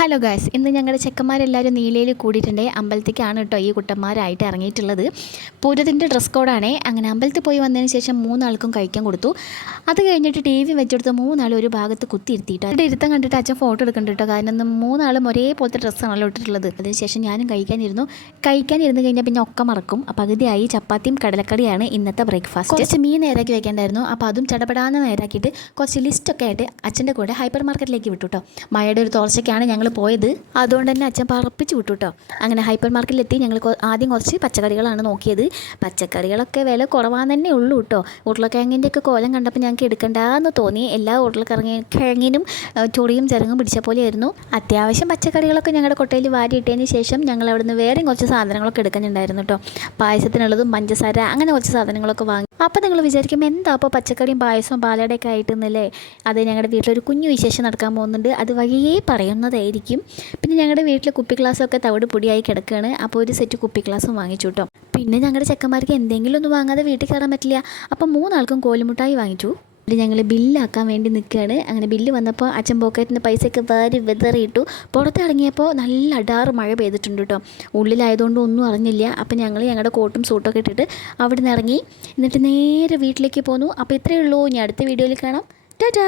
Hello guys, ഇന്ന് ഞങ്ങളുടെ ചെക്കന്മാരെല്ലാവരും നീലയിൽ കൂടിയിട്ടുണ്ട്. അമ്പലത്തേക്കാണ് കേട്ടോ ഈ കുട്ടന്മാരായിട്ട് ഇറങ്ങിയിട്ടുള്ളത്. പൂരത്തിൻ്റെ ഡ്രസ് കോഡാണേ. അങ്ങനെ അമ്പലത്തിൽ പോയി വന്നതിന് ശേഷം മൂന്നാൾക്കും കഴിക്കാൻ കൊടുത്തു. അത് കഴിഞ്ഞിട്ട് ടി വി വെച്ചെടുത്ത് മൂന്നാളും ഒരു ഭാഗത്ത് കുത്തിയിരുത്തിയിട്ട് അവിടെ ഇരുത്തം കണ്ടിട്ട് അച്ഛൻ ഫോട്ടോ എടുക്കുന്നുണ്ട് കേട്ടോ. കാരണം മൂന്നാളും ഒരേപോലത്തെ ഡ്രസ്സാണല്ലോ ഇട്ടിട്ടുള്ളത്. അതിനുശേഷം ഞാനും കഴിക്കാനിരുന്നു കഴിഞ്ഞാൽ പിന്നെ ഒക്കെ മറക്കും. പകുതിയായി ചപ്പാത്തിയും കടലക്കറിയാണ് ഇന്നത്തെ ബ്രേക്ക്ഫാസ്റ്റ്. കുറച്ച് മീൻ നേരാക്കി വെക്കേണ്ടായിരുന്നു. അപ്പോൾ അതും ചടപടാന്ന് നേരാക്കിയിട്ട് കുറച്ച് ലിസ്റ്റൊക്കെ ആയിട്ട് അച്ഛൻ്റെ കൂടെ ഹൈപ്പർ മാർക്കറ്റിലേക്ക് വിട്ടു കേട്ടോ. മഴയുടെ ഒരു തോർച്ചയ്ക്കാണ് ഞങ്ങൾ പോയത്. അതുകൊണ്ട് തന്നെ അച്ഛൻ പറപ്പിച്ച് വിട്ടു കേട്ടോ. അങ്ങനെ ഹൈപ്പർ മാർക്കറ്റിലെത്തി ഞങ്ങൾ ആദ്യം കുറച്ച് പച്ചക്കറികളാണ് നോക്കിയത്. പച്ചക്കറികളൊക്കെ വില കുറവാന്ന് തന്നെ ഉള്ളൂ കേട്ടോ. ഉരുളക്കിഴങ്ങിൻ്റെ ഒക്കെ കോലം കണ്ടപ്പോൾ ഞങ്ങൾക്ക് എടുക്കണ്ടെന്ന് തോന്നി. എല്ലാ ഉരുളക്കിഴങ്ങിനും ചൊറിയും ചിറങ്ങും പിടിച്ച പോലെയായിരുന്നു. അത്യാവശ്യം പച്ചക്കറികളൊക്കെ ഞങ്ങളുടെ കൊട്ടയിൽ വാരിയിട്ടതിന് ശേഷം ഞങ്ങൾ അവിടെ നിന്ന് വേറെയും കുറച്ച് സാധനങ്ങളൊക്കെ എടുക്കുന്നുണ്ടായിരുന്നു കേട്ടോ. പായസത്തിനുള്ളതും പഞ്ചസാര അങ്ങനെ കുറച്ച് സാധനങ്ങളൊക്കെ വാങ്ങി. അപ്പോൾ നിങ്ങൾ വിചാരിക്കും എന്താ അപ്പോൾ പച്ചക്കറിയും പായസവും പാലടയൊക്കെ ആയിട്ടെന്നല്ലേ? അത് ഞങ്ങളുടെ വീട്ടിലൊരു കുഞ്ഞു വിശേഷം നടക്കാൻ പോകുന്നുണ്ട്. അത് വഴിയേ പറയുന്നതായിരിക്കും. പിന്നെ ഞങ്ങളുടെ വീട്ടിൽ കുപ്പി ഗ്ലാസ്സൊക്കെ തവിട് പൊടിയായി കിടക്കുകയാണ്. അപ്പോൾ ഒരു സെറ്റ് കുപ്പി ഗ്ലാസ്സും വാങ്ങിച്ചു കേട്ടോ. പിന്നെ ഞങ്ങളുടെ ചെക്കന്മാർക്ക് എന്തെങ്കിലും ഒന്നും വാങ്ങാതെ വീട്ടിൽ കയറാൻ പറ്റില്ല. അപ്പോൾ മൂന്നാൾക്കും കോലുമുട്ടായി വാങ്ങിച്ചു. ഞങ്ങൾ ബില്ലാക്കാൻ വേണ്ടി നിൽക്കുകയാണ്. അങ്ങനെ ബില്ല് വന്നപ്പോൾ അച്ഛൻ പോക്കറ്റിൻ്റെ പൈസയൊക്കെ വാരി വെതറിയിട്ടു. പുറത്തിറങ്ങിയപ്പോൾ നല്ല അടാറ് മഴ പെയ്തിട്ടുണ്ട് കേട്ടോ. ഉള്ളിലായതുകൊണ്ട് ഒന്നും അറിഞ്ഞില്ല. അപ്പോൾ ഞങ്ങളുടെ കോട്ടും സൂട്ടൊക്കെ ഇട്ടിട്ട് അവിടെ നിന്ന് ഇറങ്ങി. എന്നിട്ട് നേരെ വീട്ടിലേക്ക് പോന്നു. അപ്പോൾ ഇത്രയേ ഉള്ളൂ. ഇനി അടുത്ത വീഡിയോയിൽ കാണാം. ടാറ്റാ.